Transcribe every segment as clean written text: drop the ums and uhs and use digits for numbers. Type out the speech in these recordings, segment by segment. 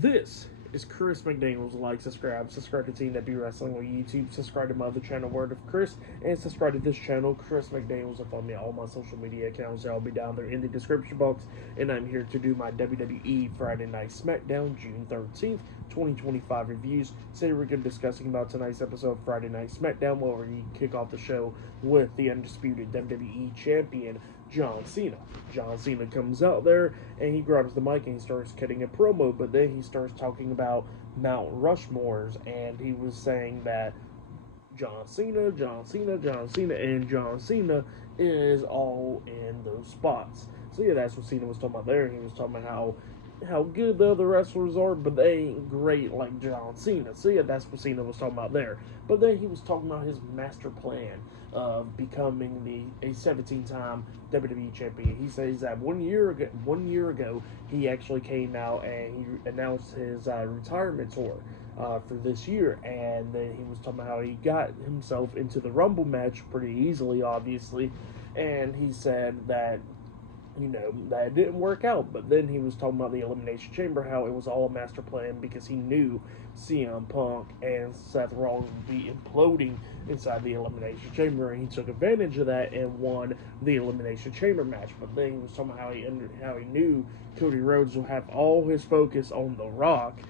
This is Chris McDaniels. Like, subscribe to TNW Wrestling on YouTube, subscribe to my other channel, Word of Chris, and subscribe to this channel, Chris McDaniels, and follow me on all my social media accounts. They'll be down there in the description box, and I'm here to do my WWE Friday Night SmackDown June 13th, 2025 reviews. Today we're going to be discussing about tonight's episode of Friday Night SmackDown, where we kick off the show with the Undisputed WWE Champion, John Cena. John Cena comes out there and he grabs the mic and he starts cutting a promo, but then he starts talking about Mount Rushmores, and he was saying that John Cena, and John Cena is all in those spots. So yeah, that's what Cena was talking about there. He was talking about how good the other wrestlers are, but they ain't great like John Cena. So yeah, that's what Cena was talking about there. But then he was talking about his master plan of becoming a 17-time WWE champion. He says that 1 year ago, he actually came out and he announced his retirement tour for this year. And then he was talking about how he got himself into the Rumble match pretty easily, obviously. And he said that that didn't work out. But then he was talking about the Elimination Chamber, how it was all a master plan because he knew CM Punk and Seth Rollins would be imploding inside the Elimination Chamber, and he took advantage of that and won the Elimination Chamber match. But then he was talking about how he knew Cody Rhodes would have all his focus on The Rock,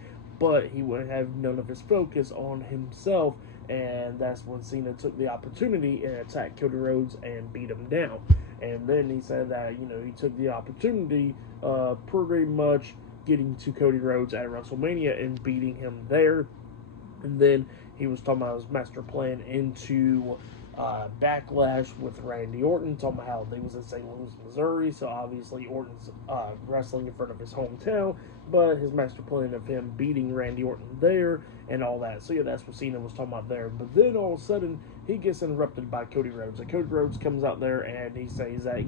but he would have none of his focus on himself. And that's when Cena took the opportunity and attacked Cody Rhodes and beat him down. And then he said that, he took the opportunity pretty much getting to Cody Rhodes at WrestleMania and beating him there. And then he was talking about his master plan into Backlash with Randy Orton, talking about how they was in St. Louis, Missouri, so obviously Orton's wrestling in front of his hometown, but his master plan of him beating Randy Orton there and all that. So yeah, that's what Cena was talking about there. But then all of a sudden, he gets interrupted by Cody Rhodes. And Cody Rhodes comes out there and he says that,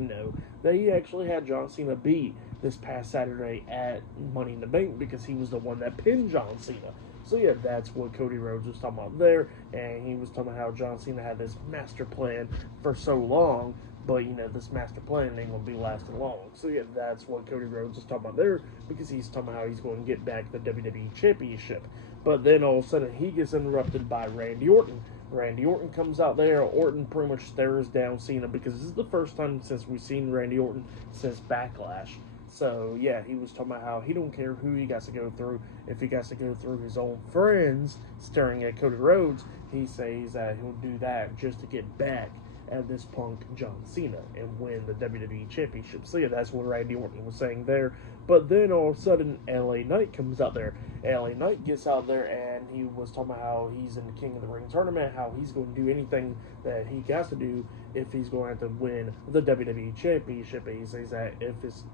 that he actually had John Cena beat this past Saturday at Money in the Bank because he was the one that pinned John Cena. So yeah, that's what Cody Rhodes was talking about there, and he was talking about how John Cena had this master plan for so long, but this master plan ain't gonna be lasting long. So yeah, that's what Cody Rhodes was talking about there, because he's talking about how he's going to get back the WWE Championship. But then all of a sudden he gets interrupted by Randy Orton. Randy Orton comes out there. Orton pretty much stares down Cena because this is the first time since we've seen Randy Orton since Backlash. So yeah, he was talking about how he don't care who he got to go through. If he got to go through his own friends staring at Cody Rhodes, he says that he'll do that just to get back at this punk John Cena and win the WWE Championship. So yeah, that's what Randy Orton was saying there. But then all of a sudden, LA Knight comes out there. LA Knight gets out there and he was talking about how he's in the King of the Ring tournament, how he's going to do anything that he got to do if he's going to have to win the WWE Championship. And he says that if it's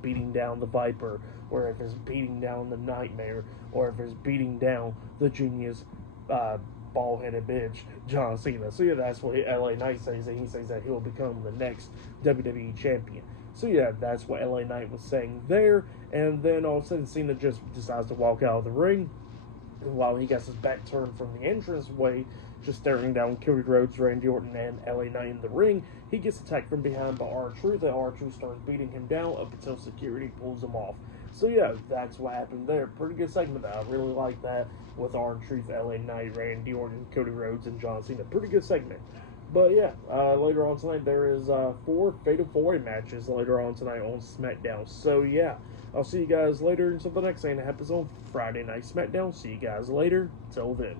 beating down the Viper, or if it's beating down the Nightmare, or if it's beating down the genius, ball-headed bitch, John Cena. So yeah, that's what LA Knight says, and he says that he'll become the next WWE champion. So yeah, that's what LA Knight was saying there. And then all of a sudden, Cena just decides to walk out of the ring, and while he gets his back turned from the entranceway, just staring down Cody Rhodes, Randy Orton, and LA Knight in the ring, he gets attacked from behind by R-Truth, and R-Truth starts beating him down up until security pulls him off. So yeah, that's what happened there. Pretty good segment. I really like that with R-Truth, LA Knight, Randy Orton, Cody Rhodes, and John Cena. Pretty good segment. But yeah, later on tonight there is 4 Fatal 4-Way matches later on tonight on SmackDown. So yeah, I'll see you guys later until the next thing that happens on Friday Night SmackDown. See you guys later. Till then.